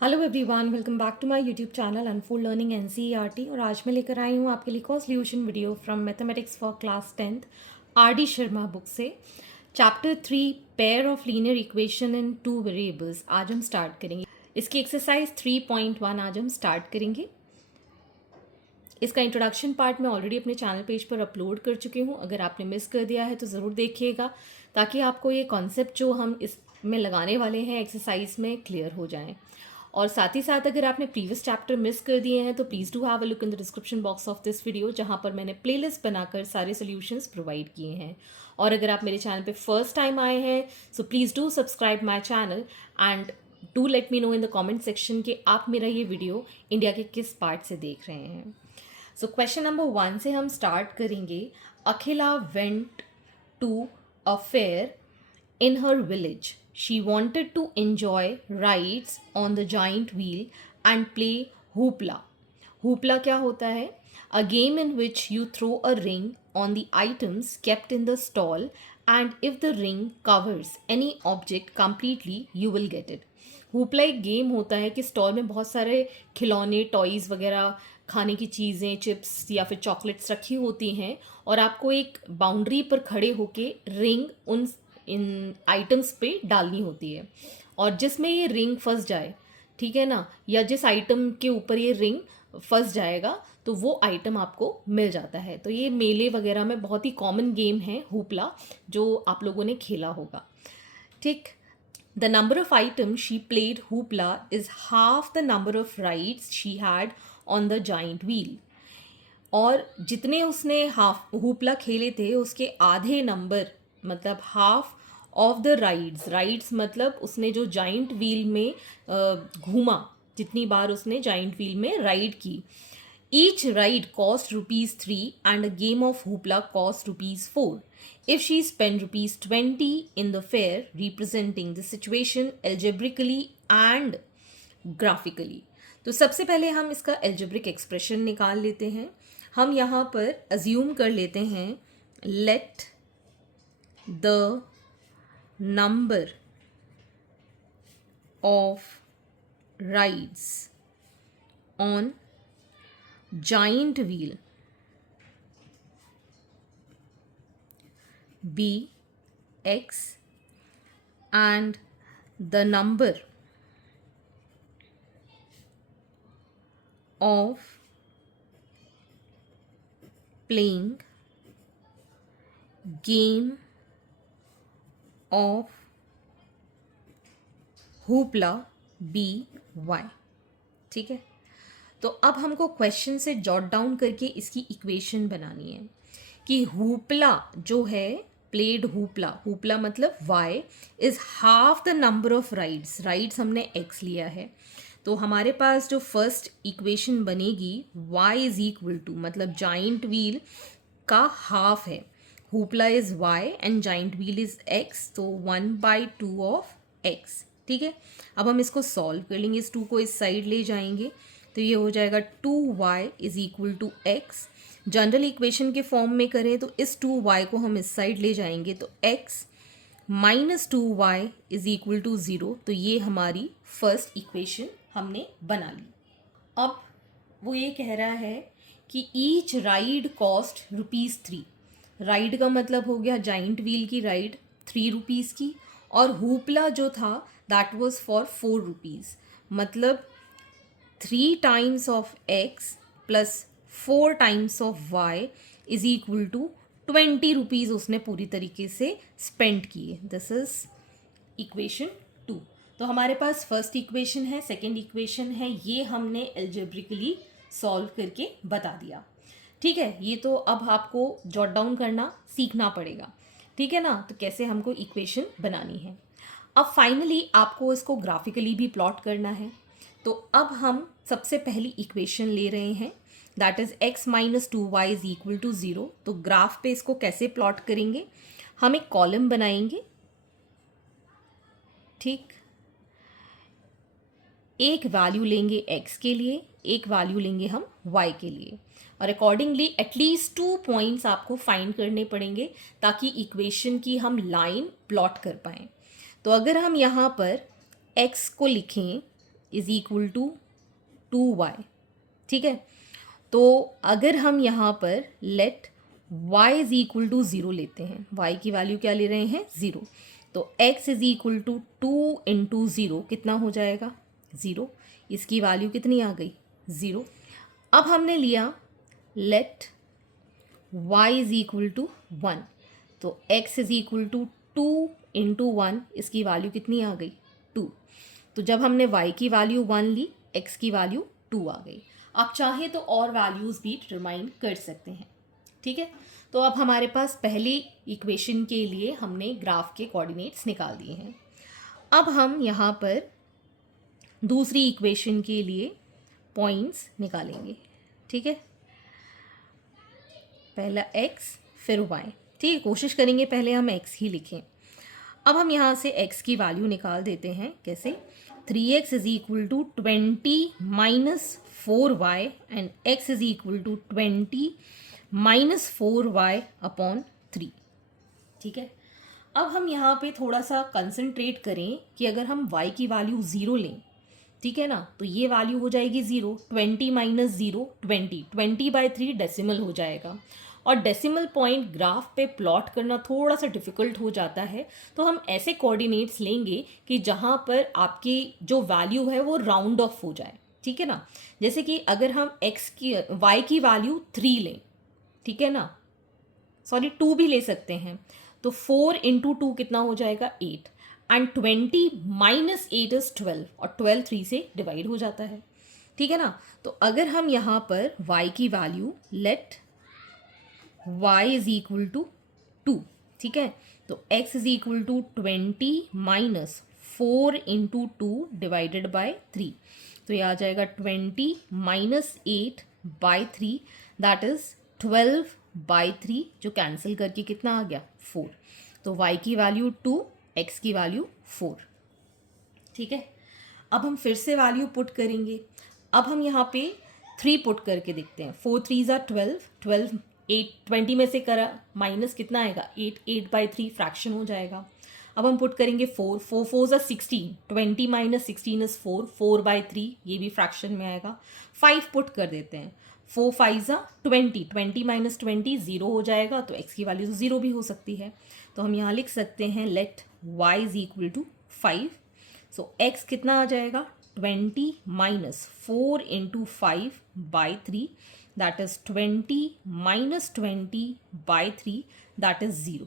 Hello everyone, welcome back to my YouTube channel Unfold Learning NCERT. और आज मैं लेकर आई हूँ आपके लिए एक और solution video from mathematics for class 10th R D. Sharma book से। Chapter 3 pair of linear equation in two variables आज हम स्टार्ट करेंगे। इसकी एक्सरसाइज 3.1 आज हम स्टार्ट करेंगे। इसका इंट्रोडक्शन पार्ट मैं ऑलरेडी अपने चैनल पेज पर अपलोड कर चुकी हूँ। अगर आपने मिस कर दिया है तो ज़रूर देखिएगा, ताकि आपको ये कॉन्सेप्ट जो हम इसमें लगाने वाले हैं एक्सरसाइज में क्लियर हो जाएं। और साथ ही साथ अगर आपने प्रीवियस चैप्टर मिस कर दिए हैं तो please do have a look in the description box of this video, जहाँ पर मैंने प्लेलिस्ट बनाकर सारे सॉल्यूशंस प्रोवाइड किए हैं। और अगर आप मेरे चैनल पे फर्स्ट टाइम आए हैं so please do subscribe my channel and do let me know in the comment section कि आप मेरा ये वीडियो इंडिया के किस पार्ट से देख रहे हैं। सो क्वेश्चन नंबर 1 से हम स्टार्ट करेंगे। Akhila went to a fair in her village. She wanted to enjoy rides on the giant wheel and play hoopla. Hoopla क्या होता है? A game in which you throw a ring on the items kept in the stall, and if the ring covers any object completely, you will get it. होपला एक game होता है कि stall में बहुत सारे खिलौने, टॉयज़ वगैरह, खाने की चीज़ें, चिप्स या फिर चॉकलेट्स रखी होती हैं, और आपको एक बाउंड्री पर खड़े होके रिंग उन इन आइटम्स पे डालनी होती है। और जिसमें ये रिंग फंस जाए, ठीक है ना, या जिस आइटम के ऊपर ये रिंग फंस जाएगा तो वो आइटम आपको मिल जाता है। तो ये मेले वगैरह में बहुत ही कॉमन गेम है होपला, जो आप लोगों ने खेला होगा। ठीक। The number of items she played hoopla is half the number of rides she had on the giant wheel. और जितने उसने हाफ हुपला खेले थे उसके आधे नंबर, मतलब हाफ ऑफ द राइड्स मतलब उसने जो जाइंट व्हील में घूमा, जितनी बार उसने जाइंट व्हील में राइड की। Each ride cost ₹3 and a game of hoopla cost ₹4 if she spent ₹20 in the fair, representing the situation algebraically and graphically. तो सबसे पहले हम इसका एल्जेब्रिक एक्सप्रेशन निकाल लेते हैं। हम यहाँ पर अज्यूम कर लेते हैं, let the number of rides on giant wheel be x and the number of playing game of hoopla be y। ठीक है, तो अब हमको क्वेश्चन से जॉट डाउन करके इसकी इक्वेशन बनानी है कि हुपला जो है, प्लेड हुपला मतलब y is half the number of rides हमने x लिया है। तो हमारे पास जो फर्स्ट इक्वेशन बनेगी y इज इक्वल टू, मतलब जाइंट व्हील का हाफ है, hoopla is y and giant wheel is x, तो 1/2 ऑफ x। ठीक है, अब हम इसको सॉल्व कर लेंगे, इस 2 को इस साइड ले जाएंगे तो ये हो जाएगा 2y is equal to x। General equation के फॉर्म में करें तो इस 2y को हम इस साइड ले जाएंगे तो x minus 2y is equal to 0। तो ये हमारी फर्स्ट इक्वेशन हमने बना ली। अब वो ये कह रहा है कि ईच राइड कॉस्ट ₹3। राइड का मतलब हो गया जाइंट व्हील की राइड, ₹3 की, और हुपला जो था दैट वाज फॉर ₹4, मतलब 3 times of x plus 4 times of y is equal to ₹20 उसने पूरी तरीके से स्पेंड किए। This is equation 2। तो हमारे पास फर्स्ट इक्वेशन है, सेकेंड इक्वेशन है, ये हमने एल्जेब्रिकली सॉल्व करके बता दिया। ठीक है, ये तो अब आपको जॉट डाउन करना सीखना पड़ेगा। ठीक है ना, तो कैसे हमको इक्वेशन बनानी है। अब फाइनली आपको इसको ग्राफिकली भी प्लॉट करना है। तो अब हम सबसे पहली इक्वेशन ले रहे हैं, that is x minus 2y is equal to 0। तो ग्राफ पे इसको कैसे प्लॉट करेंगे, हम एक कॉलम बनाएंगे। ठीक, एक वैल्यू लेंगे x के लिए, एक वैल्यू लेंगे हम y के लिए, और अकॉर्डिंगली एटलीस्ट 2 पॉइंट्स आपको फाइंड करने पड़ेंगे ताकि इक्वेशन की हम लाइन प्लॉट कर पाएँ। तो अगर हम यहाँ पर x को लिखें इज इक्वल टू 2y, ठीक है। तो अगर हम यहाँ पर let y is equal to 0 लेते हैं, y की वैल्यू क्या ले रहे हैं 0, तो x is equal to 2 into 0 कितना हो जाएगा 0, इसकी वैल्यू कितनी आ गई 0। अब हमने लिया let y is equal to 1, तो x is equal to 2 into 1, इसकी वैल्यू कितनी आ गई 2। तो जब हमने y की वैल्यू 1 ली, x की वैल्यू 2 आ गई। आप चाहें तो और वैल्यूज़ भी रिमाइंड कर सकते हैं, ठीक है। तो अब हमारे पास पहली इक्वेशन के लिए हमने ग्राफ के कोऑर्डिनेट्स निकाल दिए हैं। अब हम यहाँ पर दूसरी इक्वेशन के लिए पॉइंट्स निकालेंगे, ठीक है। पहला x फिर y, ठीक है। कोशिश करेंगे पहले हम x ही लिखें। अब हम यहाँ से x की वैल्यू निकाल देते हैं, कैसे 3x is equal to 20 minus 4y and x is equal to 20 minus 4y upon 3, ठीक है। अब हम यहाँ पे थोड़ा सा कंसंट्रेट करें कि अगर हम y की वैल्यू 0 लें, ठीक है ना, तो ये वैल्यू हो जाएगी 0, 20 माइनस 0 20, 20/3 डेसिमल हो जाएगा। और डेसिमल पॉइंट ग्राफ पे प्लॉट करना थोड़ा सा डिफ़िकल्ट हो जाता है, तो हम ऐसे कोऑर्डिनेट्स लेंगे कि जहाँ पर आपकी जो वैल्यू है वो राउंड ऑफ हो जाए, ठीक है ना। जैसे कि अगर हम y की वैल्यू 3 लें, ठीक है ना, सॉरी 2 भी ले सकते हैं, तो 4 इंटू 2 कितना हो जाएगा 8 एंड 20 माइनस 8 इज 12 और 12 3 से डिवाइड हो जाता है, ठीक है ना। तो अगर हम यहाँ पर y की value let y is equal to 2, ठीक है, तो x is equal to 20 minus 4 into 2 divided by 3, तो ये आ जाएगा 20 माइनस 8/3 दैट इज 12/3, जो कैंसिल करके कितना आ गया 4। तो y की वैल्यू 2, x की वैल्यू 4, ठीक है। अब हम फिर से वैल्यू पुट करेंगे। अब हम यहाँ पे 3 पुट करके देखते हैं, 4 3 12, 12 8 20 में से करा माइनस कितना आएगा 8, 8/3 फ्रैक्शन हो जाएगा। अब हम पुट करेंगे 4 4 4 16, 20 माइनस 16 इज 4, 4/3 ये भी फ्रैक्शन में आएगा। 5 पुट कर देते हैं, 4 5 20, 20 माइनस 20 0 हो जाएगा, तो x की वैल्यू तो 0 भी हो सकती है। तो हम यहाँ लिख सकते हैं let y is equal to 5, so x कितना आ जाएगा 20 minus 4 into 5/3 that is 20 minus 20/3 that is 0,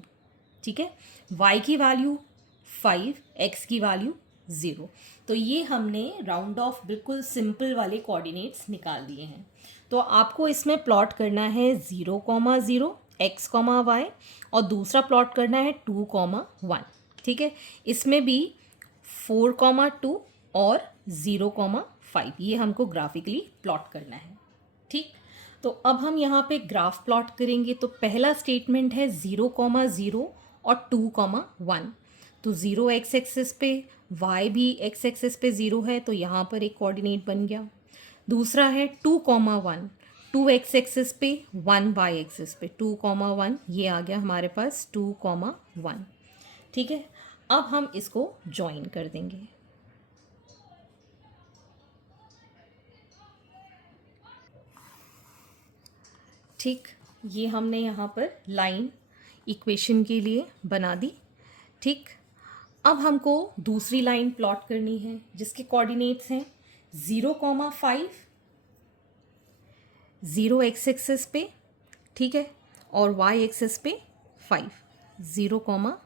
ठीक है। y की वैल्यू 5, x की वैल्यू 0। तो ये हमने राउंड ऑफ बिल्कुल सिंपल वाले कोऑर्डिनेट्स निकाल दिए हैं। तो आपको इसमें प्लॉट करना है 0,0 x, y और दूसरा प्लॉट करना है 2,1, ठीक है। इसमें भी 4,2 और 0,5 ये हमको ग्राफिकली प्लॉट करना है, ठीक। तो अब हम यहाँ पे ग्राफ प्लॉट करेंगे। तो पहला स्टेटमेंट है 0,0 और 2,1, तो 0 x एक्सिस पे, y भी x एक्सिस पे 0 है, तो यहाँ पर एक कोऑर्डिनेट बन गया। दूसरा है 2,1, 2 x एक्सिस पे, 1 y एक्सिस पे, 2,1 ये आ गया हमारे पास 2,1, ठीक है। अब हम इसको ज्वाइन कर देंगे, ठीक। ये हमने यहाँ पर लाइन इक्वेशन के लिए बना दी, ठीक। अब हमको दूसरी लाइन प्लॉट करनी है जिसके कोऑर्डिनेट्स हैं 0,5, 0 x एक्सिस पे, ठीक है, और y एक्सिस पे 5, 0,5,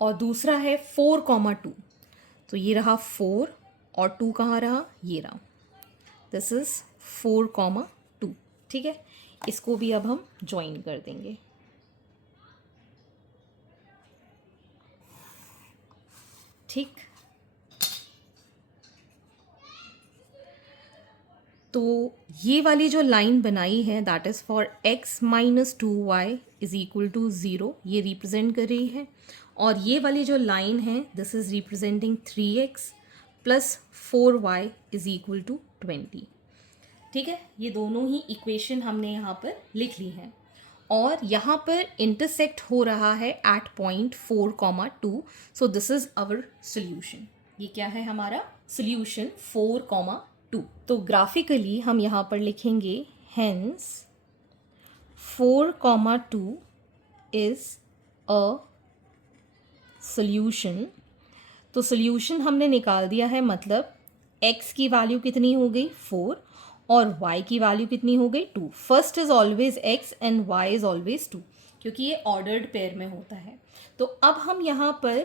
और दूसरा है 4,2, तो ये रहा 4 और 2 कहाँ रहा, ये रहा, दिस इज 4,2, ठीक है। इसको भी अब हम ज्वाइन कर देंगे, ठीक। तो ये वाली जो लाइन बनाई है that is for x minus 2y is equal to 0, ये रिप्रेजेंट कर रही है। और ये वाली जो लाइन है this is representing 3x plus 4y is equal to 20, ठीक है। ये दोनों ही इक्वेशन हमने यहाँ पर लिख ली हैं। और यहाँ पर इंटरसेक्ट हो रहा है at point 4,2. So this is our solution. ये क्या है हमारा सोल्यूशन 4,2. तो ग्राफिकली हम यहाँ पर लिखेंगे हेंस 4,2 इज अ सोल्यूशन. तो सोल्यूशन हमने निकाल दिया है, मतलब x की वैल्यू कितनी हो गई 4 और y की वैल्यू कितनी हो गई 2. First is always x and y is always 2, क्योंकि ये ऑर्डर्ड पेयर में होता है. तो अब हम यहाँ पर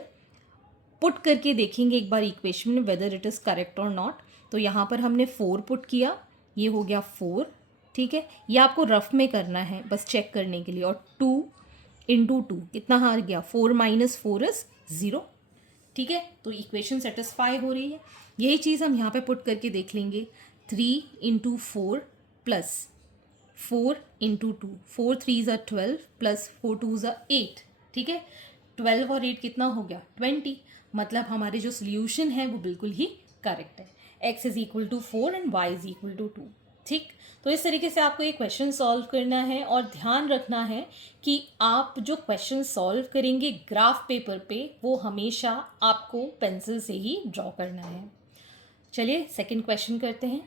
पुट करके देखेंगे एक बार इक्वेशन में वेदर इट इज़ करेक्ट और नॉट. तो यहाँ पर हमने 4 पुट किया, ये हो गया 4. ठीक है, ये आपको रफ में करना है बस चेक करने के लिए. और 2 इंटू 2 कितना हार गया 4 माइनस 4 इज 0. ठीक है, तो इक्वेशन सेटिस्फाई हो रही है. यही चीज़ हम यहाँ पे पुट करके देख लेंगे. 3 इंटू 4 प्लस 4 इंटू 2, 4 3 ज़ा 12 प्लस 4 2 ज़ा 8. ठीक है, 12 और 8 कितना हो गया 20. मतलब हमारे जो सोल्यूशन है वो बिल्कुल ही करेक्ट है. x is equal to 4 and y is equal to 2. ठीक, तो इस तरीके से आपको ये क्वेश्चन सॉल्व करना है और ध्यान रखना है कि आप जो क्वेश्चन सॉल्व करेंगे ग्राफ पेपर पे वो हमेशा आपको पेंसिल से ही ड्रॉ करना है. चलिए सेकंड क्वेश्चन करते हैं.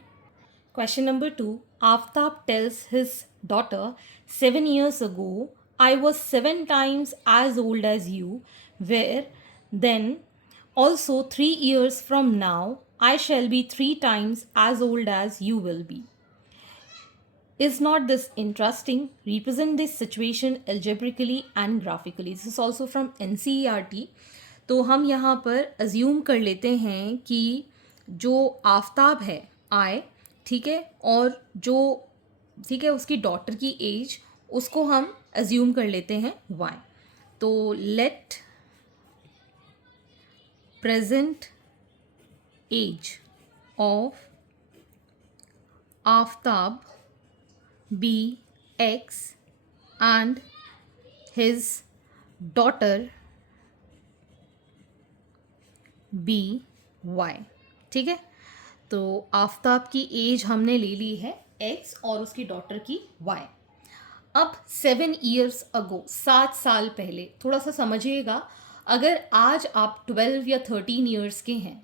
Question number 2. Aftab tales his daughter 7 years ago I was 7 times as old as you, where then also 3 years from now I shall be 3 times as old as you will be. Is not this interesting? Represent this situation algebraically and graphically. This is also from NCERT. तो हम यहाँ पर assume कर लेते हैं कि जो आफ्ताब है आए, ठीक है, और जो ठीक है उसकी डॉटर की एज उसको हम अज्यूम कर लेते हैं y. तो let present age of Aftab be x and his daughter be y. ठीक है, तो आफ्ताब की एज हमने ले ली है x और उसकी डॉटर की y. अब 7 years ago 7 साल पहले, थोड़ा सा समझिएगा. अगर आज आप 12 या 13 years के हैं,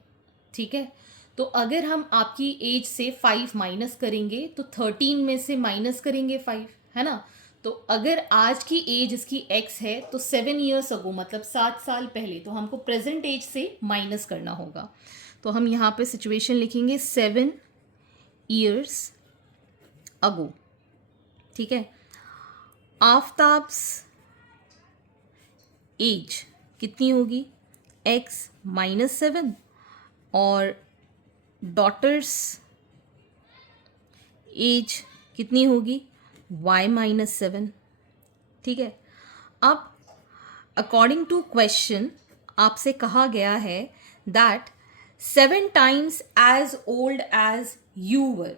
ठीक है, तो अगर हम आपकी एज से 5 माइनस करेंगे तो 13 में से माइनस करेंगे 5, है ना. तो अगर आज की एज इसकी x है तो 7 years ago मतलब 7 साल पहले, तो हमको प्रेजेंट एज से माइनस करना होगा. तो हम यहाँ पे सिचुएशन लिखेंगे 7 years ago. ठीक है, आफ्ताब्स एज कितनी होगी x माइनस 7 और डॉटर्स एज कितनी होगी y माइनस 7. ठीक है, अब अकॉर्डिंग टू क्वेश्चन आपसे कहा गया है that 7 times as old as you were.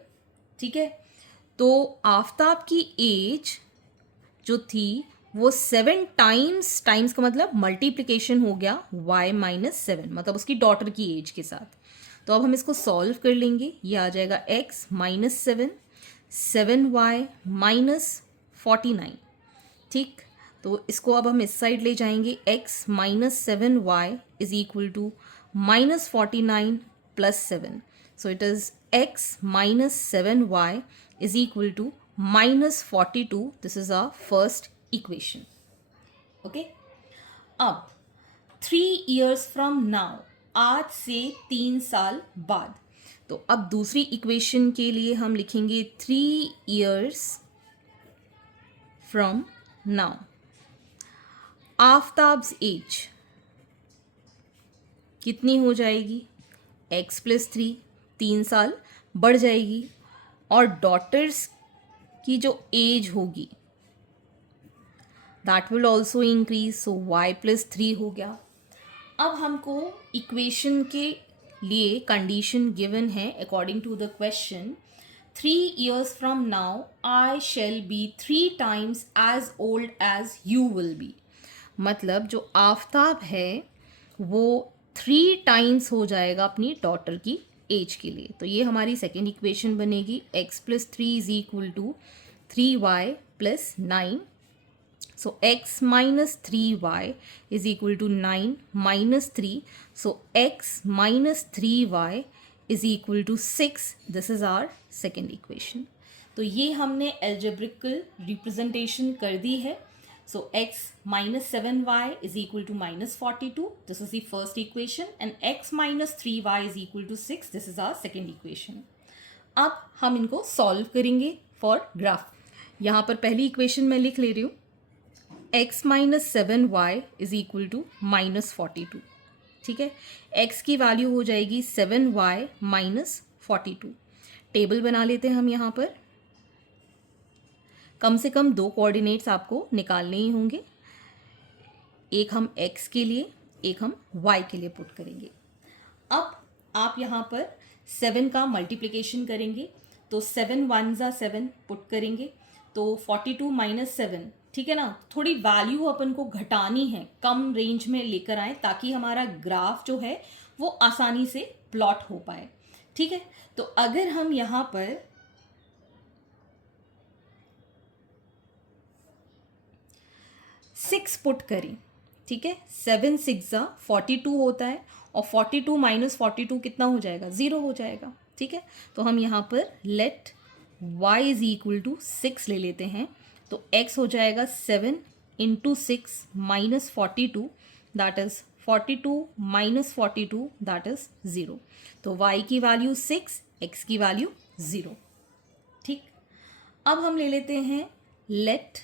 ठीक है, तो आफ्ताब की एज जो थी वो 7 टाइम्स का मतलब मल्टीप्लिकेशन हो गया y माइनस 7, मतलब उसकी डॉटर की एज के साथ. तो अब हम इसको सॉल्व कर लेंगे. ये आ जाएगा x माइनस 7y माइनस 49. ठीक, तो इसको अब हम इस साइड ले जाएंगे. x minus 7y is equal to minus 49 plus 7. So it is x minus 7y is equal to minus 42. This is our first equation. Okay, अब 3 years फ्रॉम नाउ, आज से 3 साल बाद. तो अब दूसरी इक्वेशन के लिए हम लिखेंगे 3 years from now. Aftab's age कितनी हो जाएगी x प्लस 3, 3 साल बढ़ जाएगी, और डॉटर्स की जो एज होगी that will also increase. So y plus 3 हो गया. अब हमको इक्वेशन के लिए कंडीशन गिवन है according to the question. 3 years from now I shall be 3 times as old as you will be. मतलब जो आफ्ताब है वो 3 times हो जाएगा अपनी डॉटर की एज के लिए. तो ये हमारी सेकेंड इक्वेशन बनेगी. x plus 3 is equal to 3y plus 9. So x minus 3y is equal to 9 minus 3. So x minus 3y is equal to 6. This is our second equation. तो ये हमने algebraical representation कर दी है. So x minus 7y is equal to minus 42. This is the first equation. And x minus 3y is equal to 6. This is our second equation. अब हम इनको solve करेंगे for graph. यहाँ पर पहली इक्वेशन मैं लिख ले रही हूँ. x minus 7y is equal to minus 42. ठीक है, x की वैल्यू हो जाएगी 7y माइनस 42. टेबल बना लेते हैं हम यहाँ पर. कम से कम 2 कोऑर्डिनेट्स आपको निकालने ही होंगे. एक हम x के लिए, एक हम y के लिए पुट करेंगे. अब आप यहाँ पर 7 का मल्टीप्लिकेशन करेंगे तो 7 1 ज़ा 7 पुट करेंगे तो 42 माइनस 7. ठीक है ना, थोड़ी वैल्यू अपन को घटानी है, कम रेंज में लेकर आए ताकि हमारा ग्राफ जो है वो आसानी से प्लॉट हो पाए. ठीक है, तो अगर हम यहाँ पर 6 पुट करें, ठीक है, 7 6 ज़ा 42 होता है और 42 माइनस 42 कितना हो जाएगा, 0 हो जाएगा. ठीक है, तो हम यहाँ पर let y is equal to 6 ले लेते हैं. तो x हो जाएगा 7 into 6 minus 42, that is 42 minus 42, that is 0. तो y की वैल्यू 6, x की वैल्यू 0. ठीक, अब हम ले लेते हैं let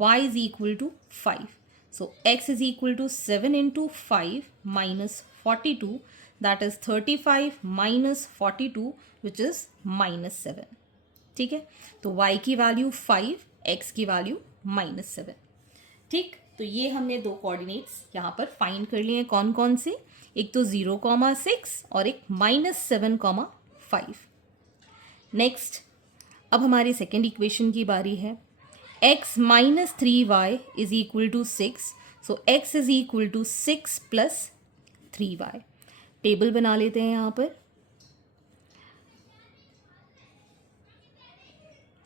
y is equal to 5. So x is equal to 7 into 5 minus 42, that is 35 minus 42 which is minus 7. ठीक है, तो y की वैल्यू 5, x की वैल्यू माइनस 7. ठीक, तो ये हमने 2 कोऑर्डिनेट्स यहाँ पर फाइंड कर लिए हैं. कौन कौन से? एक तो 0,6 और एक -7,5. नेक्स्ट, अब हमारी सेकेंड इक्वेशन की बारी है. x minus 3y is equal to 6. So x is equal to 6 plus 3y. Table बना लेते हैं यहाँ पर.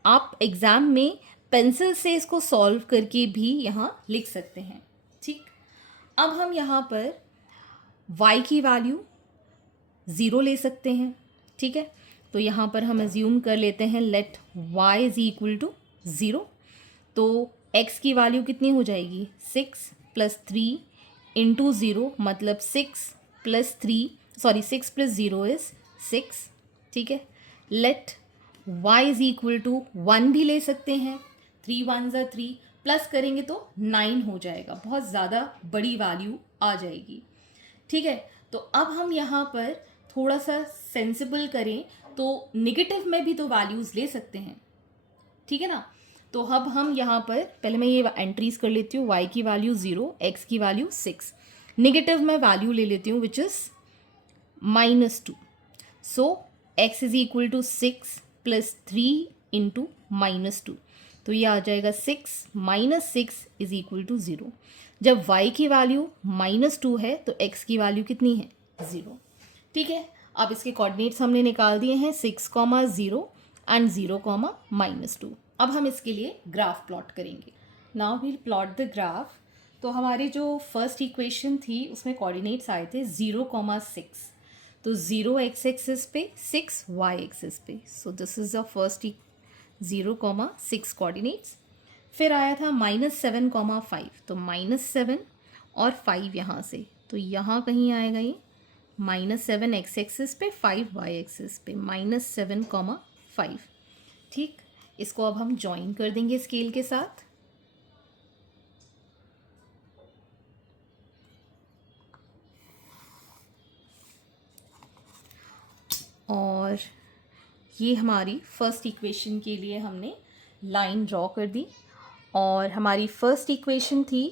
आप एग्ज़ाम में पेंसिल से इसको सॉल्व करके भी यहाँ लिख सकते हैं. ठीक, अब हम यहाँ पर y की वैल्यू 0 ले सकते हैं. ठीक है, तो यहाँ पर हम अज्यूम कर लेते हैं let y is equal to 0. तो x की वैल्यू कितनी हो जाएगी, 6 प्लस 3 इंटू 0, मतलब 6 प्लस 0 इज 6. ठीक है, let y is equal to 1 भी ले सकते हैं. 3 1 ज़ा 3, प्लस करेंगे तो 9 हो जाएगा. बहुत ज़्यादा बड़ी वैल्यू आ जाएगी. ठीक है, तो अब हम यहाँ पर थोड़ा सा सेंसिबल करें तो निगेटिव में भी तो वैल्यूज़ ले सकते हैं. ठीक है ना, तो अब हम यहाँ पर पहले मैं ये एंट्रीज कर लेती हूँ. y की वैल्यू 0, x की वैल्यू 6. निगेटिव में वैल्यू ले लेती हूँ which is -2. So x is equal to 6 plus 3 into -2. तो ये आ जाएगा 6 माइनस 6 इज इक्वल टू 0. जब y की वैल्यू -2 है तो x की वैल्यू कितनी है, 0. ठीक है, अब इसके कोऑर्डिनेट्स हमने निकाल दिए हैं 6, 0 एंड 0, -2. अब हम इसके लिए ग्राफ प्लॉट करेंगे. Now we'll plot the graph. तो हमारी जो फर्स्ट इक्वेशन थी उसमें कोऑर्डिनेट्स आए थे 0,6. तो 0 x एक्सिस पे, 6 y एक्सिस पे. सो this is the first 0,6 coordinates. फिर आया था -7,5. तो -7 और 5 यहाँ से, तो यहाँ कहीं आएगा ये -7 x एक्सिस पे, 5 y एक्सिस पे, -7,5. ठीक, इसको अब हम ज्वाइन कर देंगे स्केल के साथ. और ये हमारी फर्स्ट इक्वेशन के लिए हमने लाइन ड्रॉ कर दी. और हमारी फर्स्ट इक्वेशन थी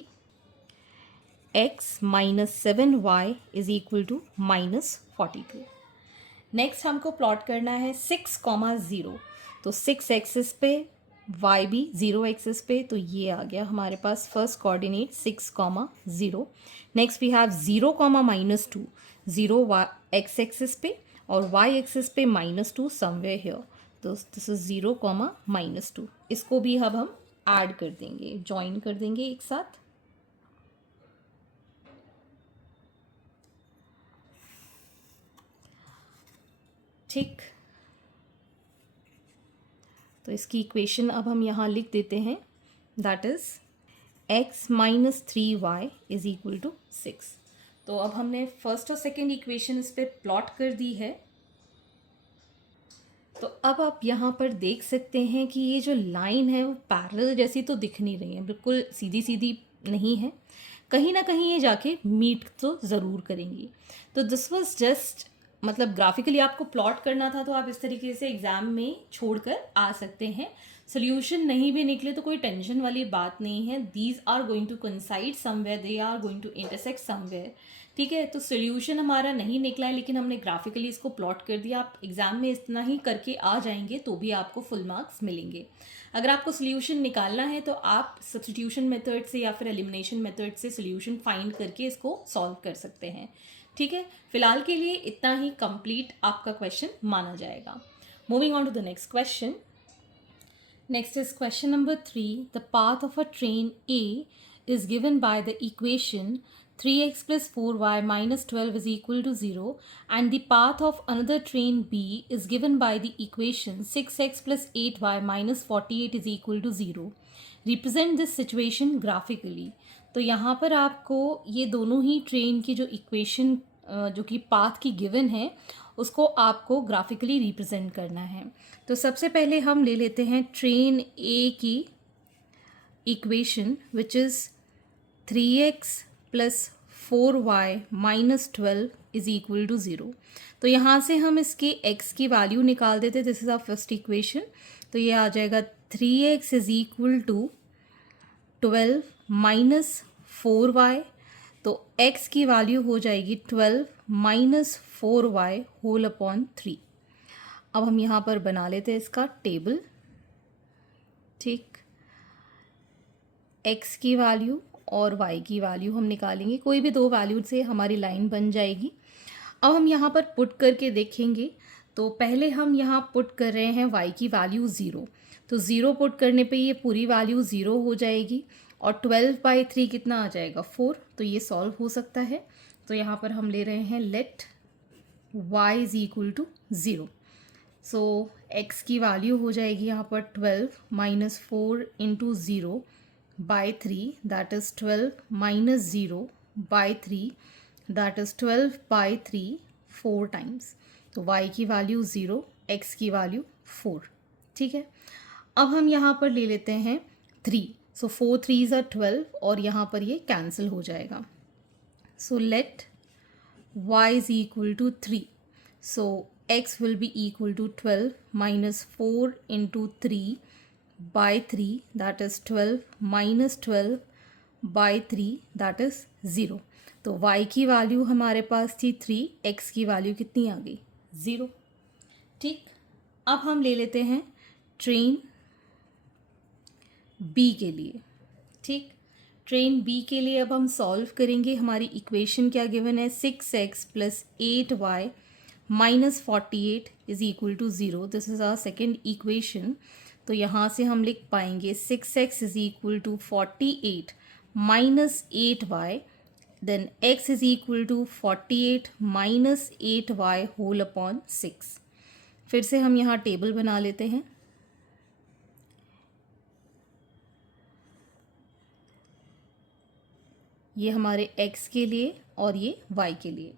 x minus 7y is equal to -42. Next हमको प्लॉट करना है 6, 0. तो 6 एक्सिस पे, y भी 0 एक्सिस पे. तो ये आ गया हमारे पास first coordinate 6, 0. Next we have 0, -2. 0 x axis पे और y एक्सिस पे -2 समवेयर हियर. तो दिस इज 0, -2. इसको भी अब हम ऐड कर देंगे, ज्वाइन कर देंगे एक साथ। ठीक, तो इसकी इक्वेशन अब हम यहाँ लिख देते हैं, that is x minus 3y is equal to 6। तो अब हमने फर्स्ट और सेकेंड इक्वेशन इस पर प्लॉट कर दी है। तो अब आप यहाँ पर देख सकते हैं कि ये जो लाइन है वो पैरेलल जैसी तो दिख नहीं रही है, बिल्कुल सीधी सीधी नहीं है, कहीं ना कहीं ये जाके मीट तो ज़रूर करेंगी। तो दिस वाज जस्ट, मतलब ग्राफिकली आपको प्लॉट करना था, तो आप इस तरीके से एग्जाम में छोड़कर आ सकते हैं। सोल्यूशन नहीं भी निकले तो कोई टेंशन वाली बात नहीं है, these are going to coincide somewhere, they are going to intersect somewhere. ठीक है, तो सोल्यूशन हमारा नहीं निकला है, लेकिन हमने ग्राफिकली इसको प्लॉट कर दिया। आप एग्जाम में इतना ही करके आ जाएंगे तो भी आपको फुल मार्क्स मिलेंगे। अगर आपको सोल्यूशन निकालना है तो आप सब्स्टिट्यूशन मेथड से या फिर एलिमिनेशन मेथड से सोल्यूशन फाइंड करके इसको सॉल्व कर सकते हैं। ठीक है, फिलहाल के लिए इतना ही कंप्लीट आपका क्वेश्चन माना जाएगा। Moving on to the next question. Next is question number 3. The path of a train A is given by the equation 3x plus 4y minus 12 is equal to 0, and the path of another train B is given by the equation 6x plus 8y minus 48 is equal to 0. Represent this situation graphically. तो यहाँ पर आपको ये दोनों ही train की जो equation जो कि पाथ की गिवन है उसको आपको ग्राफिकली रिप्रेजेंट करना है। तो सबसे पहले हम ले लेते हैं ट्रेन ए की equation which is 3x plus 4y minus 12 is equal to 0। तो यहाँ से हम इसके x की वैल्यू निकाल देते, this is our first equation. तो ये आ जाएगा 3x is equal to 12 minus 4y, तो x की वैल्यू हो जाएगी 12 माइनस 4y होल अपॉन 3। अब हम यहाँ पर बना लेते हैं इसका टेबल। ठीक, x की वैल्यू और y की वैल्यू हम निकालेंगे, कोई भी दो वैल्यू से हमारी लाइन बन जाएगी। अब हम यहाँ पर पुट करके देखेंगे। तो पहले हम यहाँ पुट कर रहे हैं y की वैल्यू 0, तो 0 पुट करने पे ये पूरी वैल्यू 0 हो जाएगी, और 12/3 कितना आ जाएगा 4, तो ये सॉल्व हो सकता है। तो यहाँ पर हम ले रहे हैं let y is equal to 0। So x की वैल्यू हो जाएगी यहाँ पर 12 minus 4 into 0/3, that is 12 minus 0/3, that is 12/3 4 times. तो y की वैल्यू 0, x की वैल्यू 4। ठीक है, अब हम यहाँ पर ले लेते हैं 3, सो 4 3s are 12, और यहाँ पर ये कैंसिल हो जाएगा। So let y is equal to 3. So x will be equal to 12 minus 4 into 3/3, that is 12 minus 12/3, that is 0. तो y की वैल्यू हमारे पास थी 3, x की वैल्यू कितनी आ गई 0। ठीक, अब हम ले लेते हैं ट्रेन B के लिए। ठीक, ट्रेन बी के लिए अब हम सॉल्व करेंगे। हमारी इक्वेशन क्या गिवन है, 6x plus 8y minus 48 is equal to 0, this is our second equation. तो यहाँ से हम लिख पाएंगे 6x is equal to 48 minus 8y, then x is equal to 48 minus 8y whole upon 6। फिर से हम यहाँ टेबल बना लेते हैं। ये हमारे x के लिए और ये y के लिए।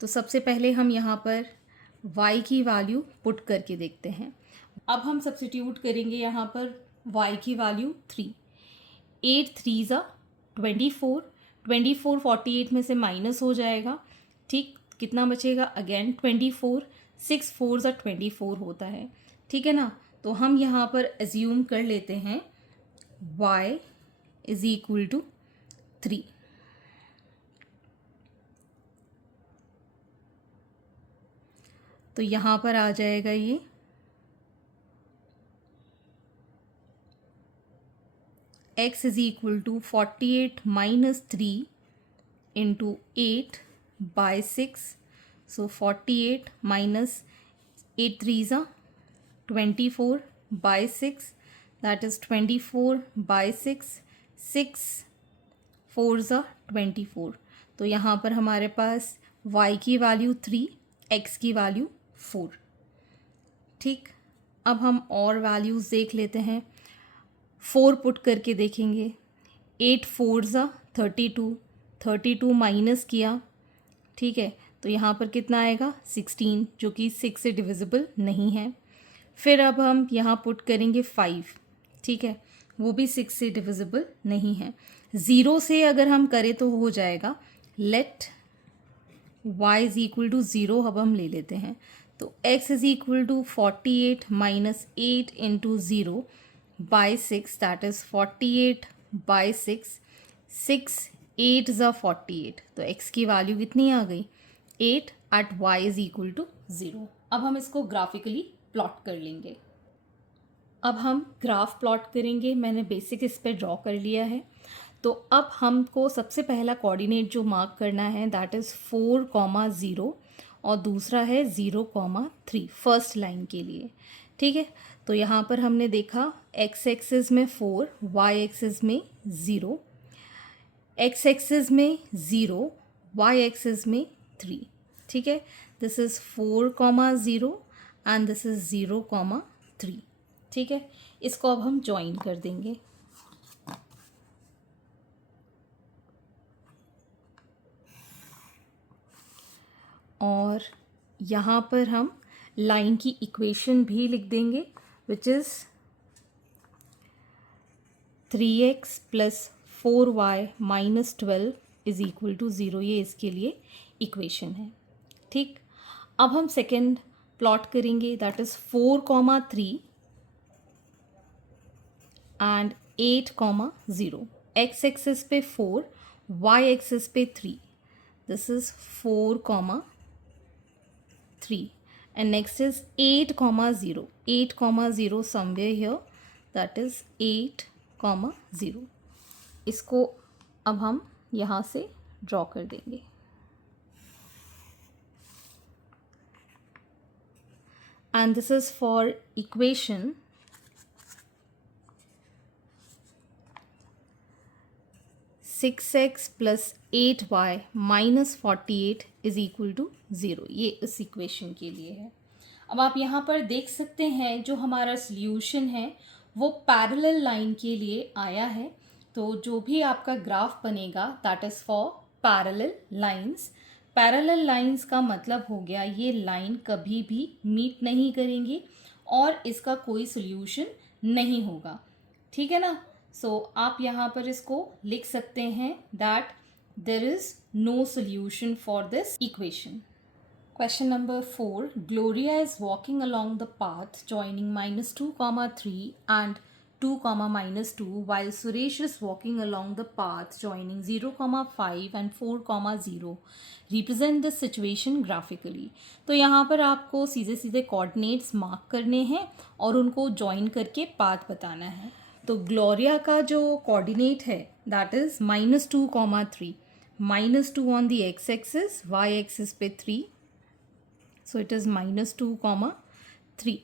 तो सबसे पहले हम यहाँ पर y की वैल्यू पुट करके देखते हैं। अब हम सब्स्टिट्यूट करेंगे यहाँ पर y की वैल्यू 3, 8 3s are 24, 24 48 में से माइनस हो जाएगा। ठीक, कितना बचेगा, अगेन 24, 6 4s are 24 होता है। ठीक है ना, तो हम यहाँ पर एज्यूम कर लेते हैं y इज इक्वल टू 3। तो यहाँ पर आ जाएगा ये x is equal to 48 minus 3 into 8/6, सो 48 minus 8 3s are 24/6, that is 24/6, 6 4 ज़ा 24। तो यहाँ पर हमारे पास y की वैल्यू 3, x की वैल्यू 4। ठीक, अब हम और वैल्यूज़ देख लेते हैं। 4 पुट करके देखेंगे। 8 4 ज़ा 32, 32 माइनस किया, ठीक है, तो यहाँ पर कितना आएगा 16, जो कि 6 से डिविजिबल नहीं है। फिर अब हम यहाँ पुट करेंगे 5, ठीक है, वो भी 6 से डिविजिबल नहीं है। 0 से अगर हम करें तो हो जाएगा let y is equal to 0। अब हम ले लेते हैं, तो x is equal to 48 minus 8 into 0 by 6, that is 48/6, 6 8 ज़ा 48, तो x की वैल्यू कितनी आ गई 8 at y is equal to 0। अब हम इसको ग्राफिकली प्लॉट कर लेंगे। अब हम ग्राफ प्लॉट करेंगे। मैंने बेसिक इस पे ड्रॉ कर लिया है। तो अब हमको सबसे पहला कोऑर्डिनेट जो मार्क करना है दैट इज़ 4,0 और दूसरा है 0,3 फर्स्ट लाइन के लिए, ठीक है। तो यहाँ पर हमने देखा x एक्सिस में 4, y एक्सिस में 0, x एक्सिस में 0, y एक्सिस में 3, ठीक है। This is 4,0 and this is 0,3, ठीक है। इसको अब हम ज्वाइन कर देंगे। और यहाँ पर हम लाइन की इक्वेशन भी लिख देंगे which is 3x plus 4y minus 12 is equal to 0। ये इसके लिए इक्वेशन है, ठीक। अब हम सेकेंड प्लॉट करेंगे that is 4,3 and 8,0। x axis पे 4, y एक्सिस पे 3, this is 4,3 and next is 8,0, 8,0 somewhere here, that is 8,0। इसको अब हम यहाँ से ड्रॉ कर देंगे। and this is for equation 6x plus 8y minus 48 is equal to 0। ये इस इक्वेशन के लिए है। अब आप यहाँ पर देख सकते हैं जो हमारा सॉल्यूशन है वो पैरेलल लाइन के लिए आया है। तो जो भी आपका ग्राफ बनेगा that is for parallel lines. Parallel lines का मतलब हो गया ये लाइन कभी भी मीट नहीं करेंगी और इसका कोई सॉल्यूशन नहीं होगा, ठीक है ना। सो आप यहाँ पर इसको लिख सकते हैं that there is no solution for this equation. Question number 4. Gloria is walking along the path joining -2,3 and 2,-2 while Suresh is walking along the path joining 0,5 and 4,0. Represent this situation graphically. तो यहाँ पर आपको सीधे सीधे coordinates mark करने हैं और उनको ज्वाइन करके पाथ बताना है। तो ग्लोरिया का जो कोऑर्डिनेट है that is -2,3, -2 on the x axis, y axis पे 3, सो इट इज़ -2,3,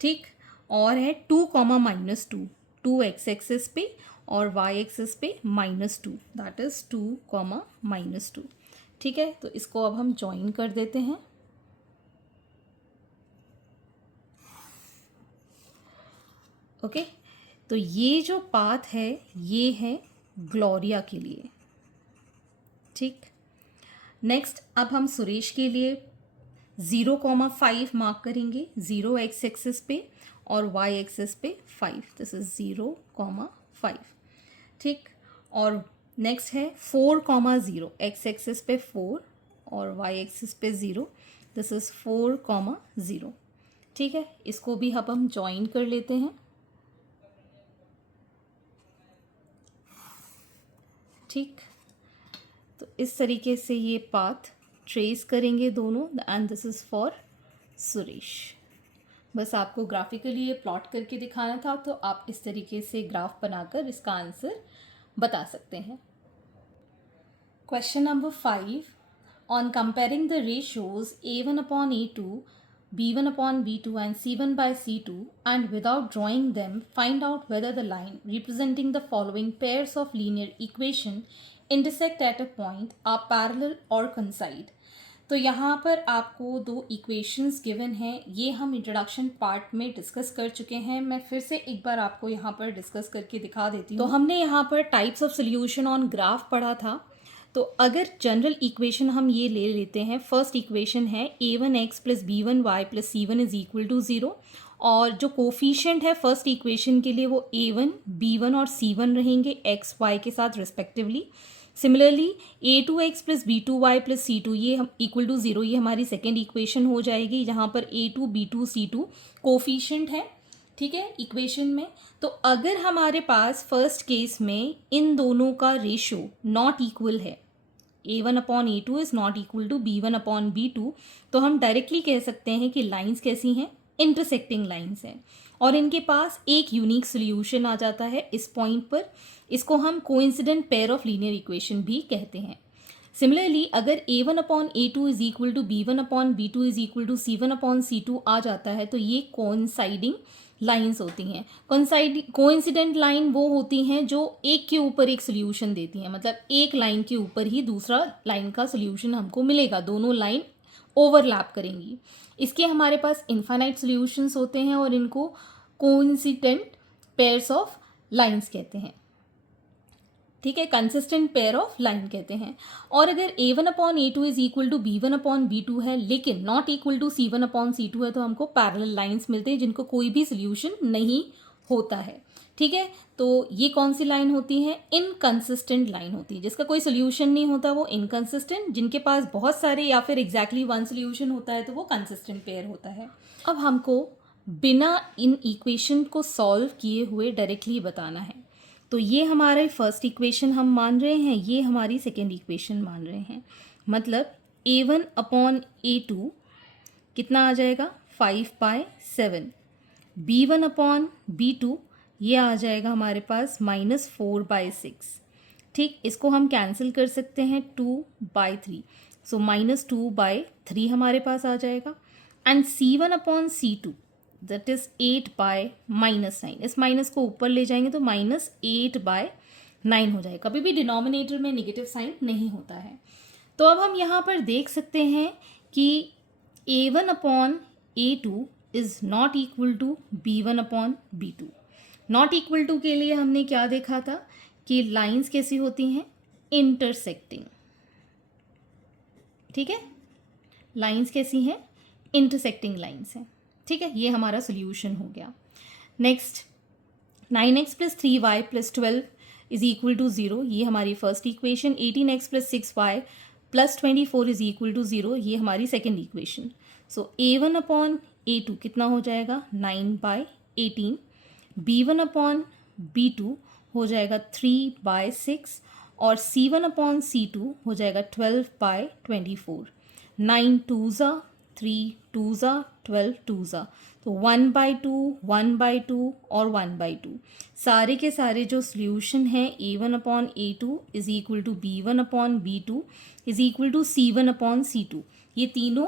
ठीक। और है 2,-2, 2 x एक्सिस पे और y एक्सिस पे -2, दैट इज़ 2,-2, ठीक है। तो इसको अब हम ज्वाइन कर देते हैं। ओके, तो ये जो पाथ है ये है ग्लोरिया के लिए, ठीक। नेक्स्ट अब हम सुरेश के लिए 0,5 मार्क करेंगे, 0 x एक्सिस पे और y एक्सिस पे 5, दिस इज 0,5, ठीक। और नेक्स्ट है 4,0, x एक्सिस पे 4 और y एक्सिस पे 0, दिस इज 4,0, ठीक है। इसको भी अब हम ज्वाइन कर लेते हैं, ठीक। तो इस तरीके से ये पाथ ट्रेस करेंगे दोनों and this is for Suresh. बस आपको ग्राफिकली ये प्लॉट करके दिखाना था, तो आप इस तरीके से ग्राफ बनाकर इसका आंसर बता सकते हैं। Question number 5, on comparing the ratios A1/A2 b1 upon b2 and c1 by c2, and without drawing them find out whether the line representing the following pairs of linear equation intersect at a point are parallel or coincide. तो यहाँ पर आपको दो equations given हैं, ये हम introduction part में discuss कर चुके हैं. मैं फिर से एक बार आपको यहाँ पर डिस्कस करके दिखा देती हूँ. तो हमने यहाँ पर types of solution on graph पढ़ा था. तो अगर जनरल इक्वेशन हम ये ले लेते हैं, फर्स्ट इक्वेशन है a1x plus b1y plus c1 is equal to 0, और जो कोफिशिएंट है फर्स्ट इक्वेशन के लिए वो a1, b1 और c1 रहेंगे x, y के साथ respectively. Similarly a2x plus b2y plus c2 ये हम इक्वल टू 0, ये हमारी सेकेंड इक्वेशन हो जाएगी, जहाँ पर a2, b2, c2 कोफिशिएंट है. ठीक है, इक्वेशन में. तो अगर हमारे पास फर्स्ट केस में इन दोनों का रेशो नॉट इक्वल है, a1 upon a2 is not equal to b1 upon b2, तो हम डायरेक्टली कह सकते हैं कि लाइंस कैसी हैं, इंटरसेक्टिंग लाइंस हैं, और इनके पास एक यूनिक सोल्यूशन आ जाता है इस पॉइंट पर. इसको हम coincident pair of linear equation भी कहते हैं. सिमिलरली अगर a1 upon a2 is equal to b1 upon b2 is equal to c1 upon c2 आ जाता है, तो ये कोइंसाइडिंग लाइंस होती हैं. कोइंसिडेंट लाइन वो होती हैं जो एक के ऊपर एक सोल्यूशन देती हैं, मतलब एक लाइन के ऊपर ही दूसरा लाइन का सोल्यूशन हमको मिलेगा, दोनों लाइन ओवरलैप करेंगी. इसके हमारे पास इनफाइनाइट सोल्यूशंस होते हैं और इनको कोइंसिडेंट पेयर्स ऑफ लाइंस कहते हैं. ठीक है, कंसिस्टेंट पेयर ऑफ लाइन कहते हैं. और अगर a1 upon a2 is equal to b1 upon b2 है लेकिन not equal to c1 upon c2 है, तो हमको पैरेलल लाइंस मिलते हैं जिनको कोई भी सोल्यूशन नहीं होता है. ठीक है, तो ये कौन सी लाइन होती है, इनकंसिस्टेंट लाइन होती है. जिसका कोई सोल्यूशन नहीं होता वो इनकंसिस्टेंट, जिनके पास बहुत सारे या फिर एग्जैक्टली वन सोल्यूशन होता है तो वो कंसिस्टेंट पेयर होता है. अब हमको बिना इन इक्वेशन को सॉल्व किए हुए डायरेक्टली बताना है. तो ये हमारा फर्स्ट इक्वेशन हम मान रहे हैं, ये हमारी सेकेंड इक्वेशन मान रहे हैं. मतलब a1 अपॉन a2 कितना आ जाएगा, 5/7. b1 अपॉन b2 ये आ जाएगा हमारे पास -4/6. ठीक, इसको हम कैंसिल कर सकते हैं 2/3, सो -2/3 हमारे पास आ जाएगा. And c1 upon c2 that is 8/-9. इस माइनस को ऊपर ले जाएंगे तो -8/9 हो जाएगा. कभी भी डिनोमिनेटर में नेगेटिव साइन नहीं होता है. तो अब हम यहाँ पर देख सकते हैं कि a1 upon a2 is not equal to b1 upon b2. Not equal to के लिए हमने क्या देखा था कि लाइंस कैसी होती हैं, इंटरसेक्टिंग. ठीक है, लाइंस कैसी हैं, इंटरसेक्टिंग लाइंस हैं. ठीक है, ये हमारा सोल्यूशन हो गया. Next 9x plus 3y plus 12 is equal to 0, ये हमारी first equation. 18x plus 6y plus 24 is equal to 0, ये हमारी second equation. So a1 upon a2 कितना हो जाएगा, 9/18. b1 अपॉन b2 हो जाएगा 3/6 और c1 अपॉन c2 हो जाएगा 12/24. 9 2 3 2 12 2, तो 1/2 1/2 और 1/2. सारे के सारे जो सोल्यूशन हैं a1 upon a2 is equal to b1 upon b2 is equal to c1 upon c2. ये तीनों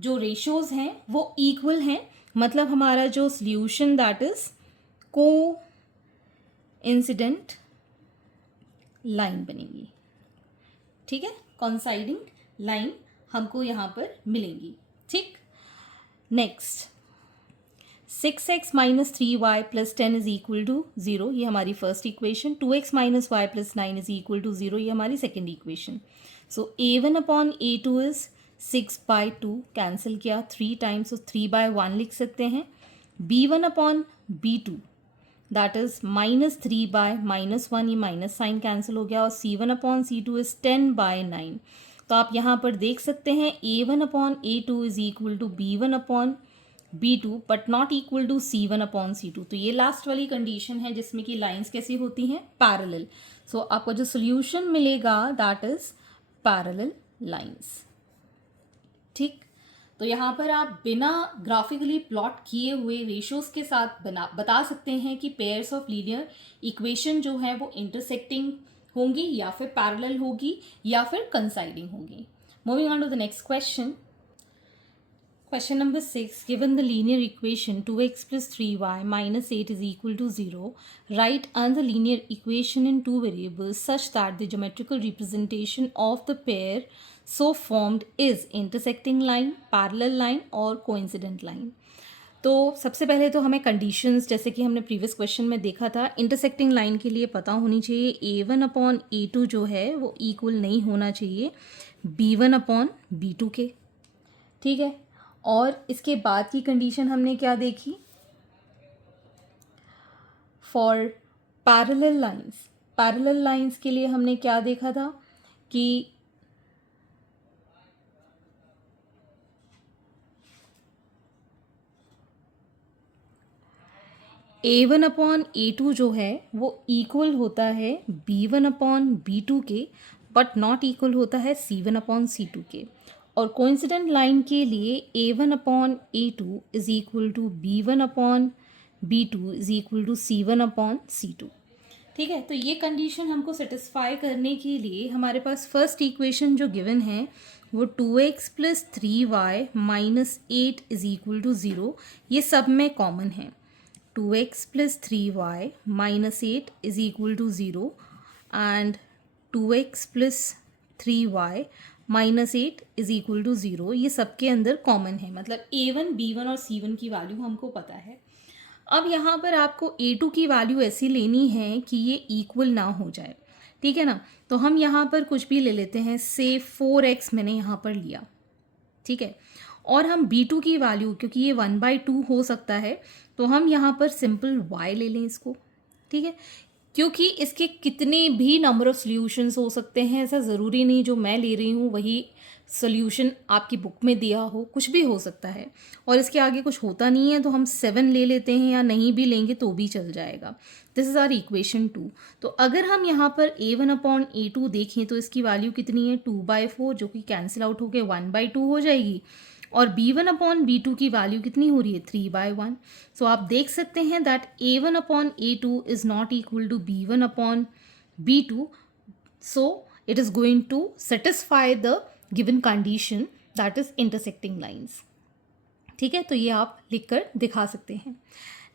जो रेशोज हैं वो इक्वल हैं, मतलब हमारा जो सोल्यूशन दैट इज को इंसिडेंट लाइन बनेगी. ठीक है, कॉन्साइडिंग लाइन हमको यहाँ पर मिलेंगी. ठीक, next 6x minus 3y plus 10 is equal to 0, ये हमारी first equation. 2x minus y plus 9 is equal to 0, ये हमारी second equation. So a1 upon a2 is 6/2, cancel किया 3 टाइम्स, सो 3/1 लिख सकते हैं. b1 upon b2 that is -3/-1, ये minus sign cancel हो गया. और c1 अपॉन c2 इज 10/9. तो आप यहाँ पर देख सकते हैं a1 upon a2 is equal to b1 upon b2 but not equal to c1 upon c2. तो ये लास्ट वाली कंडीशन है जिसमें कि लाइंस कैसी होती हैं, पैरेलल. सो आपको जो सोल्यूशन मिलेगा दैट इज पैरेलल लाइंस. ठीक, तो यहाँ पर आप बिना ग्राफिकली प्लॉट किए हुए रेशोज के साथ बता सकते हैं कि पेयर्स ऑफ लीनियर इक्वेशन जो है वो इंटरसेक्टिंग होंगी या फिर पैरेलल होगी या फिर कंसाइडिंग होगी. Moving on to the next question. Question number 6. Given the linear equation 2x plus 3y minus 8 is equal to 0, write the linear equation in two variables such that the geometrical representation of the pair so formed is intersecting line, parallel line और coincident line. तो सबसे पहले तो हमें conditions, जैसे कि हमने previous question में देखा था, इंटरसेक्टिंग लाइन के लिए पता होनी चाहिए A1/A2 जो है वो इक्वल नहीं होना चाहिए B1/B2 के. ठीक है. और इसके बाद की कंडीशन हमने क्या देखी? फॉर पैरेलल लाइंस के लिए हमने क्या देखा था कि A1/A2 जो है वो इक्वल होता है B1/B2 के, बट नॉट इक्वल होता है C1/C2 के. और कोइंसिडेंट लाइन के लिए A1/A2 is equal to B1/B2 is equal to C1/C2. ठीक है. तो ये कंडीशन हमको सेटिस्फाई करने के लिए हमारे पास फर्स्ट इक्वेशन जो गिवन है वो 2x plus 3y minus 8 is equal to 0, ये सब में कॉमन है. 2x plus 3y minus 8 is equal to 0 and 2x plus 3y minus 8 is equal to 0, ये सबके अंदर कॉमन है. मतलब A1, B1 और C1 की वैल्यू हमको पता है. अब यहाँ पर आपको A2 की वैल्यू ऐसी लेनी है कि ये इक्वल ना हो जाए. ठीक है ना. तो हम यहाँ पर कुछ भी ले लेते हैं, से 4x मैंने यहाँ पर लिया. ठीक है. और हम B2 की वैल्यू, क्योंकि ये 1/2 हो सकता है, तो हम यहाँ पर सिंपल y ले लें इसको. ठीक है. क्योंकि इसके कितने भी नंबर ऑफ सॉल्यूशंस हो सकते हैं, ऐसा ज़रूरी नहीं जो मैं ले रही हूँ वही सॉल्यूशन आपकी बुक में दिया हो, कुछ भी हो सकता है. और इसके आगे कुछ होता नहीं है तो हम 7 ले लेते हैं, या नहीं भी लेंगे तो भी चल जाएगा. This is our equation 2. तो अगर हम यहाँ पर A1/A2 देखें तो इसकी वैल्यू कितनी है, 2/4, जो कि कैंसिल आउट होकर 1/2 हो जाएगी. और B1/B2 की वैल्यू कितनी हो रही है, 3/1. सो आप देख सकते हैं that A1/A2 is not equal to B1/B2. So it is going to satisfy the given condition, that is intersecting lines. ठीक है. तो ये आप लिख कर दिखा सकते हैं.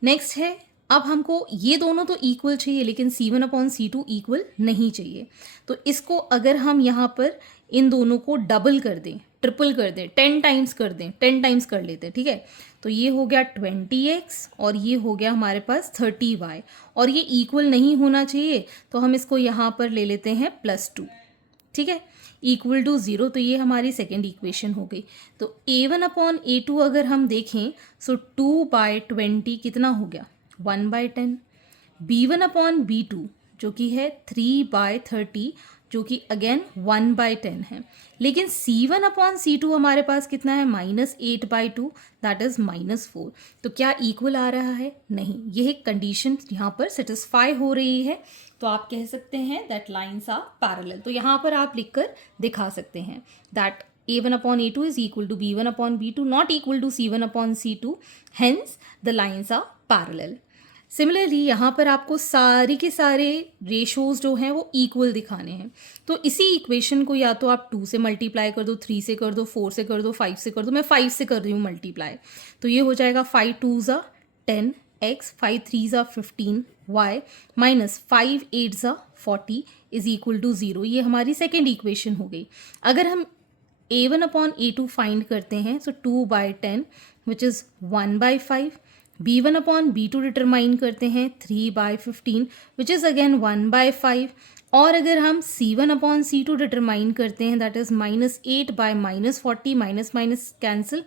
नेक्स्ट है, अब हमको ये दोनों तो इक्वल चाहिए लेकिन C1/C2 इक्वल नहीं चाहिए. तो इसको अगर हम यहाँ पर इन दोनों को डबल कर दें, ट्रिपल कर दें, 10 टाइम्स कर दें, 10 टाइम्स कर लेते हैं. ठीक है. तो ये हो गया 20x और ये हो गया हमारे पास 30y, और ये इक्वल नहीं होना चाहिए तो हम इसको यहाँ पर ले लेते हैं +2. ठीक है. Equal to 0. तो ये हमारी सेकेंड इक्वेशन हो गई. तो A1/A2 अगर हम देखें सो 2/20 कितना हो गया, 1/10. B1/B2 जो कि है 3/30, जो कि अगेन 1/10 है. लेकिन C1/C2 हमारे पास कितना है, -8/2, दैट इज -4. तो क्या इक्वल आ रहा है, नहीं. यह कंडीशन यहाँ पर सेटिस्फाई हो रही है, तो आप कह सकते हैं दैट लाइन्स आर पैरेलल. तो यहाँ पर आप लिखकर दिखा सकते हैं that A1/A2 is equal to B1/B2 not equal to C1/C2, hence the lines are parallel. Similarly यहाँ पर आपको सारी के सारे रेशोज़ जो हैं वो इक्वल दिखाने हैं. तो इसी इक्वेशन को या तो आप 2 से मल्टीप्लाई कर दो, 3 से कर दो, 4 से कर दो, 5 से कर दो. मैं 5 से कर रही हूँ मल्टीप्लाई. तो ये हो जाएगा 5 2s are 10x, 5 3s are 15y minus 5 8s are 40 is equal to 0. ये हमारी सेकेंड इक्वेशन हो गई. अगर हम A1/A2 फाइंड करते हैं सो 2/10 विच इज़ 1/5. B1/B2 डिटरमाइन करते हैं 3/15 विच इज़ अगेन 1/5. और अगर हम C1/C2 डिटरमाइन करते हैं दैट इज़ -8/-40, माइनस कैंसिल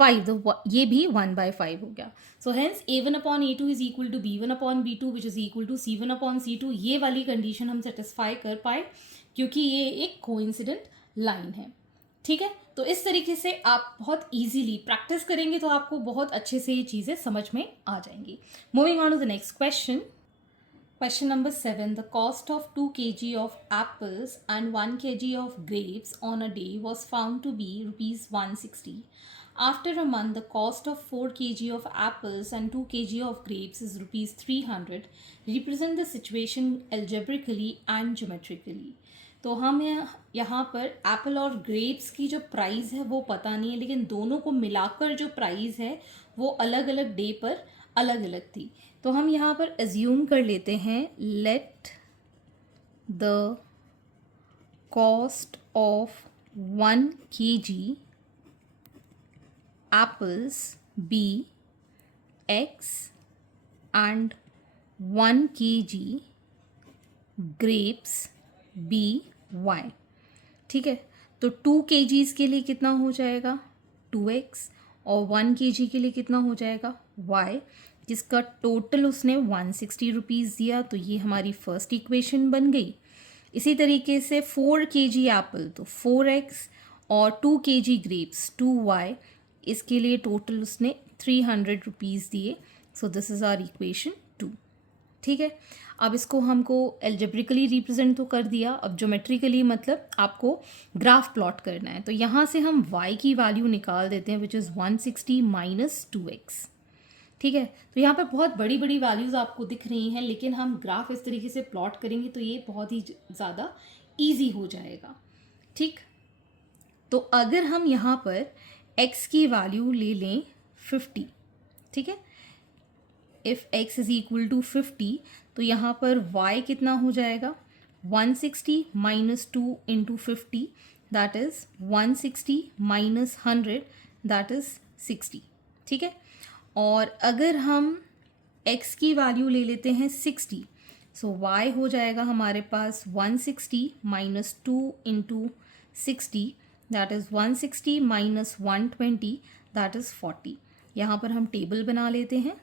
5, तो ये भी 1/5 हो गया. So hence A1/A2 is equal to B1/B2 which is equal to C1/C2. ये वाली कंडीशन हम सेटिस्फाई कर पाए क्योंकि ये एक कोइंसिडेंट लाइन है. ठीक है. तो इस तरीके से आप बहुत इजीली प्रैक्टिस करेंगे तो आपको बहुत अच्छे से ये चीज़ें समझ में आ जाएंगी. Moving on to the next question. Question number 7. The cost of 2 kg of apples and 1 kg of grapes on a day was found to be rupees 160. After a month, the cost of 4 kg of apples and 2 kg of grapes is rupees 300. Represent the situation algebraically and geometrically. तो हम यहाँ पर Apple और grapes की जो price है वो पता नहीं है, लेकिन दोनों को मिलाकर जो प्राइस है वो अलग अलग डे पर अलग अलग थी। तो हम यहाँ पर एज्यूम कर लेते हैं, let the cost of 1 kg apples be X and 1 kg grapes be Y। ठीक है, तो 2 kgs के लिए कितना हो जाएगा 2x, और 1 kg के लिए कितना हो जाएगा y, जिसका टोटल उसने 160 रुपीज़ दिया। तो ये हमारी फर्स्ट इक्वेशन बन गई। इसी तरीके से 4 kg एप्पल तो 4x, और 2 kg ग्रेप्स 2y, इसके लिए टोटल उसने 300 रुपीज़ दिए। So this is our equation 2। ठीक है, अब इसको हमको एल्जेब्रिकली रिप्रेजेंट तो कर दिया, अब ज्योमेट्रिकली मतलब आपको ग्राफ प्लॉट करना है। तो यहाँ से हम y की वैल्यू निकाल देते हैं, विच इज़ 160 माइनस 2x। ठीक है, तो यहाँ पर बहुत बड़ी बड़ी वैल्यूज़ आपको दिख रही हैं, लेकिन हम ग्राफ इस तरीके से प्लॉट करेंगे तो ये बहुत ही ज़्यादा ईजी हो जाएगा। ठीक, तो अगर हम यहाँ पर x की वैल्यू ले लें 50, ठीक है, if x is equal to 50, तो यहाँ पर y कितना हो जाएगा 160 minus 2 into 50, that is 160 minus 100, that is 60। ठीक है, और अगर हम x की वैल्यू ले लेते हैं 60, सो y हो जाएगा हमारे पास 160 minus 2 into 60, that is 160 minus 120, that is 40। यहाँ पर हम टेबल बना लेते हैं,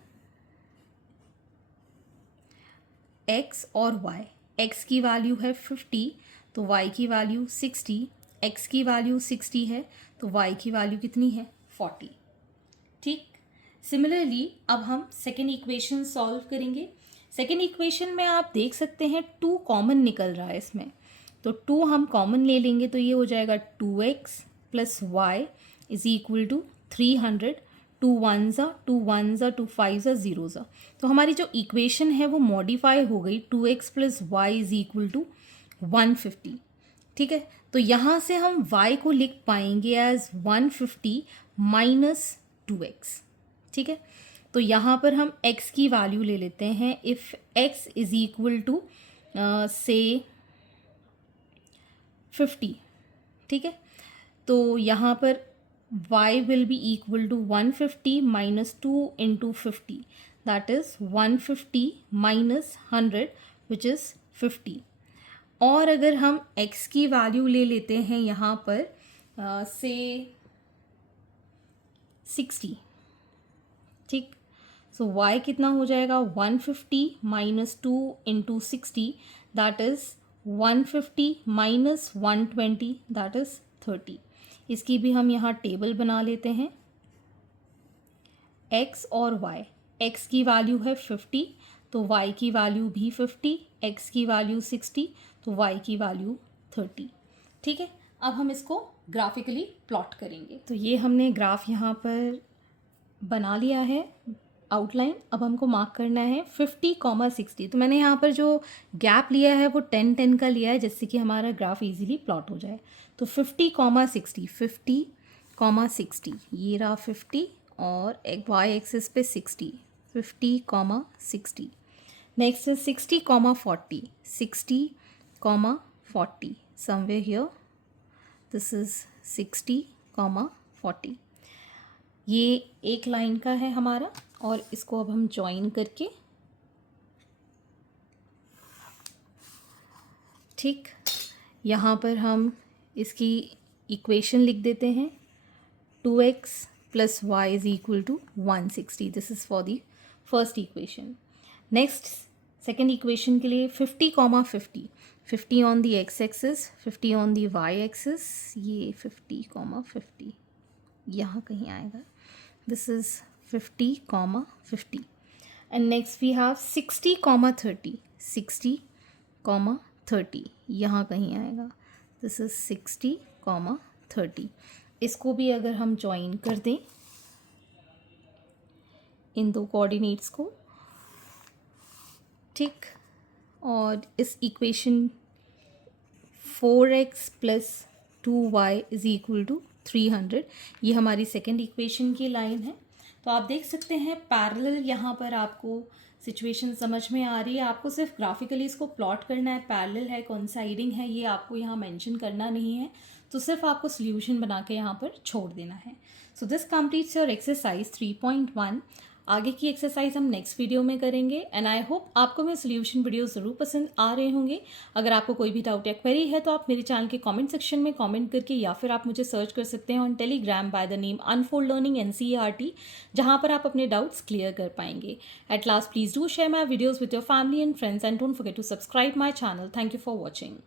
x और y। x की वैल्यू है 50 तो y की वैल्यू 60, x की वैल्यू 60 है तो y की वैल्यू कितनी है 40। ठीक, सिमिलरली अब हम सेकेंड इक्वेशन सॉल्व करेंगे। सेकेंड इक्वेशन में आप देख सकते हैं 2 कॉमन निकल रहा है इसमें, तो 2 हम कॉमन ले लेंगे तो ये हो जाएगा 2x plus y is equal to 300। 2 1 ज़ा 2 1 ज़ा 2 5 ज़ा 0 ज़ा, तो हमारी जो इक्वेशन है वो मॉडिफाई हो गई 2x plus y is equal to 150। ठीक है, तो यहाँ से हम y को लिख पाएंगे एज 150 माइनस 2x। ठीक है, तो यहाँ पर हम x की वैल्यू ले लेते हैं, if x is equal to से 50। ठीक है, तो यहाँ पर y will be equal to 150 minus 2 into 50, that is 150 minus 100 which is 50। और अगर हम x की वैल्यू ले लेते हैं यहाँ पर से 60। ठीक, सो y कितना हो जाएगा 150 minus 2 into 60, that is 150 minus 120, that is 30। इसकी भी हम यहाँ टेबल बना लेते हैं, x और y। x की वैल्यू है 50 तो y की वैल्यू भी 50, x की वैल्यू 60 तो y की वैल्यू 30। ठीक है, अब हम इसको ग्राफिकली प्लॉट करेंगे। तो ये हमने ग्राफ यहाँ पर बना लिया है आउटलाइन। अब हमको मार्क करना है 50, 60। तो मैंने यहाँ पर जो गैप लिया है वो 10 का लिया है, जिससे कि हमारा ग्राफ इजीली प्लॉट हो जाए। तो 50, 60 ये रहा 50 और एक y एक्सिस पे 60, 50, 60। नेक्स्ट है 60, 40 समवेयर हियर, दिस इज 60, 40। ये एक लाइन का है हमारा, और इसको अब हम ज्वाइन करके, ठीक, यहाँ पर हम इसकी इक्वेशन लिख देते हैं 2x plus y is equal to 160। This is for the first equation. Next second equation के लिए 50, 50 on the x axis, 50 on the y axis, ये 50, 50 यहाँ कहीं आएगा। This is 50, 50। And next we have 60, 30, 60, 30 यहाँ कहीं आएगा। This is 60, 30। इसको भी अगर हम ज्वाइन कर दें इन दो कोऑर्डिनेट्स को, ठीक, और इस equation 4x plus 2y is equal to 300। ये हमारी सेकेंड इक्वेशन की लाइन है। तो आप देख सकते हैं पैरेलल यहाँ पर आपको सिचुएशन समझ में आ रही है। आपको सिर्फ ग्राफिकली इसको प्लॉट करना है, पैरेलल है, कोइंसाइडिंग है, ये आपको यहाँ मेंशन करना नहीं है। तो सिर्फ आपको सोल्यूशन बना के यहाँ पर छोड़ देना है। So this completes your exercise 3.1। आगे की एक्सरसाइज हम नेक्स्ट वीडियो में करेंगे एंड आई होप आपको मेरे सोल्यूशन वीडियो ज़रूर पसंद आ रहे होंगे। अगर आपको कोई भी डाउट या क्वेरी है तो आप मेरे चैनल के कमेंट सेक्शन में कमेंट करके या फिर आप मुझे सर्च कर सकते हैं on Telegram by the name unfold learning NCERT, जहाँ पर आप अपने डाउट्स क्लियर कर पाएंगे। At last please do share my videos with your family and friends and don't forget to subscribe my channel. Thank you for watching.